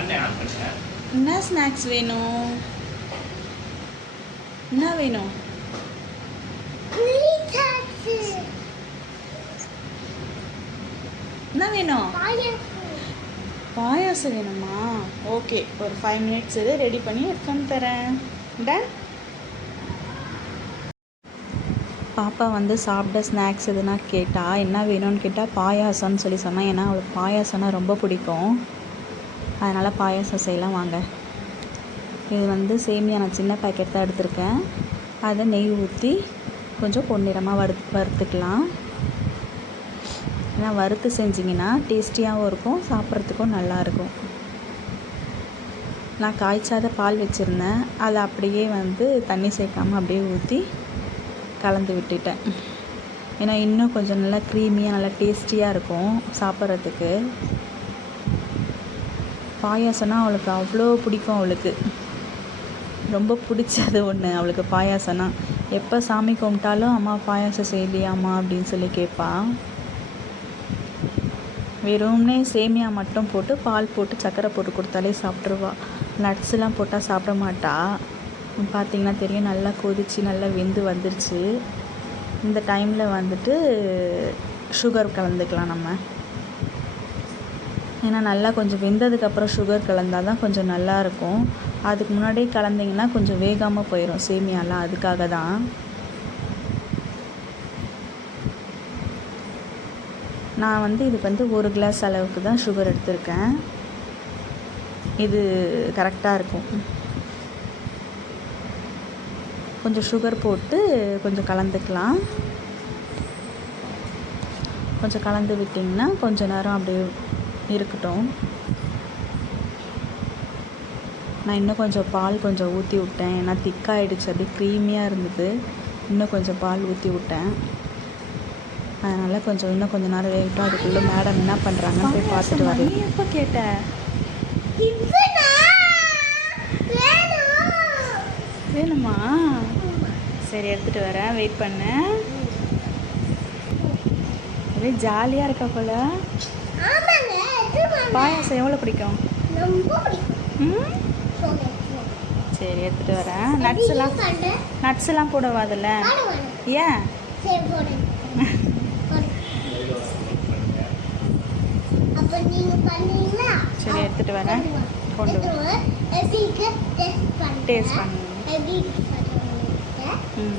என்ன ஸ்நாக்ஸ் வேணும்? என்ன வேணும்? என்ன வேணும்? பாயாசம். வேணுமா? ஓகே ஒரு ஃபைவ் மினிட்ஸ் இது ரெடி பண்ணி எடுத்துன்னு தரேன். டன் பாப்பா வந்து சாப்பிட ஸ்நாக்ஸ் எதுனா கேட்டா என்ன வேணும்னு கேட்டால் பாயாசம்னு சொல்லி சொன்னா ஏன்னா அவளுக்கு பாயாசம்னா ரொம்ப பிடிக்கும். அதனால் பாயாசம் செய்யலாம் வாங்க. இது வந்து சேமியா நான் சின்ன பேக்கெட் தான் எடுத்திருக்கேன். அதை நெய் ஊற்றி கொஞ்சம் பொன்னிறமாக வறு வறுத்துக்கலாம். ஏன்னா வறுத்து செஞ்சிங்கன்னா டேஸ்டியாகவும் இருக்கும் சாப்பிட்றதுக்கும் நல்லாயிருக்கும் நான் காய்ச்சாத பால் வச்சுருந்தேன். அதை அப்படியே வந்து தண்ணி சேர்க்காமல் அப்படியே ஊற்றி கலந்து விட்டுட்டேன். ஏன்னா இன்னும் கொஞ்சம் நல்லா க்ரீமியாக நல்லா டேஸ்டியாக இருக்கும் சாப்பிட்றதுக்கு. பாயாசம்னா அவளுக்கு அவ்வளோ பிடிக்கும் அவளுக்கு. ரொம்ப பிடிச்சது ஒன்று அவளுக்கு பாயாசம்னா. எப்போ சாமி கும்பிட்டாலும் அம்மா பாயாசம் செய்யலையாம்மா அப்படின்னு சொல்லி கேட்பா. வெறும்னே சேமியா மட்டும் போட்டு பால் போட்டு சர்க்கரை போட்டு கொடுத்தாலே சாப்பிட்ருவா நட்ஸ்லாம் போட்டால் சாப்பிட மாட்டா. பார்த்தீங்கன்னா தெரியும் நல்லா கொதிச்சு நல்லா வெந்து வந்துருச்சு. இந்த டைமில் வந்துட்டு சுகர் கலந்துக்கலாம் நம்ம. ஏன்னா நல்லா கொஞ்சம் வெந்ததுக்கப்புறம் சுகர் கலந்தால் தான் கொஞ்சம் நல்லா இருக்கும். அதுக்கு முன்னாடியே கலந்தீங்கன்னா கொஞ்சம் வேகாமல் போயிடும் சேமியாலாம். அதுக்காக தான். நான் வந்து இதுக்கு வந்து ஒரு கிளாஸ் அளவுக்கு தான் சுகர் எடுத்திருக்கேன். இது கரெக்டாக இருக்கும். கொஞ்சம் சுகர் போட்டு கொஞ்சம் கலந்துக்கலாம். கொஞ்சம் கலந்து விட்டிங்கன்னா கொஞ்சம் நேரம் அப்படியே இருக்கட்டும். நான் இன்னும் கொஞ்சம் பால் கொஞ்சம் ஊற்றி விட்டேன். ஏன்னா திக்காயிடுச்சு. அப்படியே க்ரீமியாக இருந்தது. இன்னும் கொஞ்சம் பால் ஊற்றி விட்டேன். அதனால் கொஞ்சம் இன்னும் கொஞ்சம் நேரம் வேகட்டும் அதுக்குள்ளே மேடம் என்ன பண்ணுறாங்கன்னு போய் பார்த்துட்டு வரேன். எப்போ கேட்ட? வேணுமா? சரி எடுத்துகிட்டு வரேன். வெயிட் பண்ணு. ஒரே ஜாலியாக இருக்கா போல. பாயாசம் எவ்வளோ பிடிக்கும்? ம்? சரி எடுத்துகிட்டு வரேன். நட்ஸ் எல்லாம் நட்ஸ் எல்லாம் போடவா அதில் ஏன்? சரி எடுத்துகிட்டு வரேன். கொண்டு டேஸ்ட் பண்ணு ம்.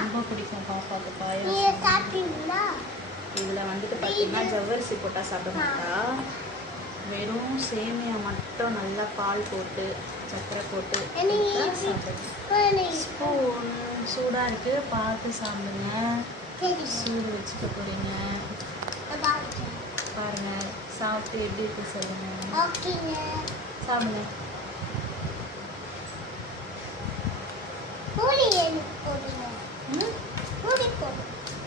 ரொம்ப பிடிக்கும் பாப்பாவுக்கு பாயாசம். இதில் வந்துட்டு பார்த்தீங்கன்னா ஜவ்வரிசி போட்டால் சாப்பிட மாட்டா. வெறும் சேமியா மட்டும் நல்லா பால் போட்டு சர்க்கரை போட்டு ஸ்பூன் சூடாக இருக்குது பார்த்து சாப்பிடுங்க. சூடு வச்சுக்க போகிறீங்க பாருங்க. சாப்பிட்டு எப்படி இருக்கு சொல்லுங்க. சாப்பிடுங்க ம்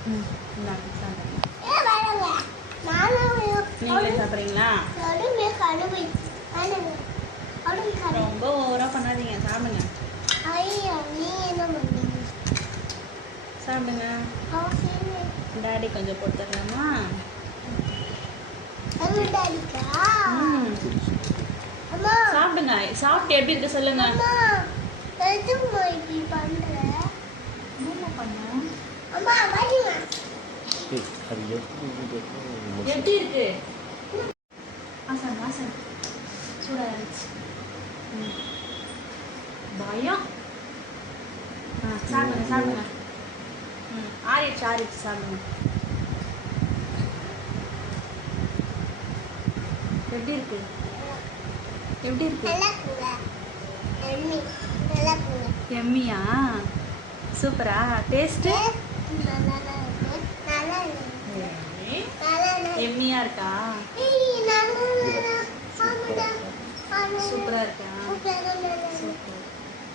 ம் இந்தாங்க சாப்பிடுங்க நீங்களே சாப்பிட்றீங்களா? ரொம்ப ஓவராக பண்ணாதீங்க சாப்பிடுங்க. சாப்பிடுங்க. டாடி கொஞ்சம் போட்டுடலாமா ம். சாப்பிடுங்க. சாப்பிட்டு எப்படி இருக்கு சொல்லுங்க. எப்படி இருக்கு? பயம். சாப்பிடுங்க சாப்பிடுங்க. ம் ஆறிடுச்சு ஆறிடுச்சு சாப்பிடுங்க. எப்படி இருக்கு? எப்படி இருக்கு? எம்மியா? சூப்பரா? டேஸ்ட்டு எம்மியா இருக்கா? சூப்பரா இருக்கா?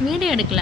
வீடியோ எடுக்கல.